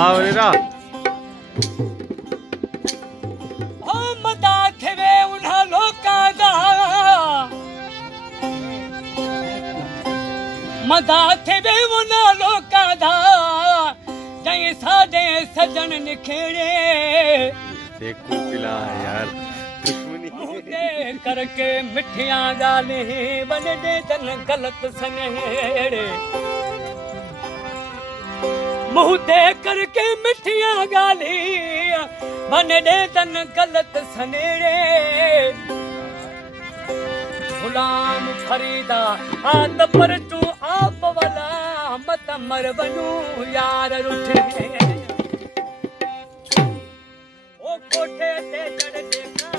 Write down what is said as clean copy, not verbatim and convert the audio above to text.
आवरेरा मदा थे उन्हां लोकां दा मदा थे उन्हां लोकां दा जई साडे सजन निखेड़े देखो पिला यार मुंडे करके मिठियां गालें बने तन गलत सनेड़े मुँह दे करके मिठियां गालियां बने तन गलत सनेड़े गुलाम फरीदा आत पर तू आप वाला मत मर बनू यार रुठे ओ कोठे ते चढ़ देखा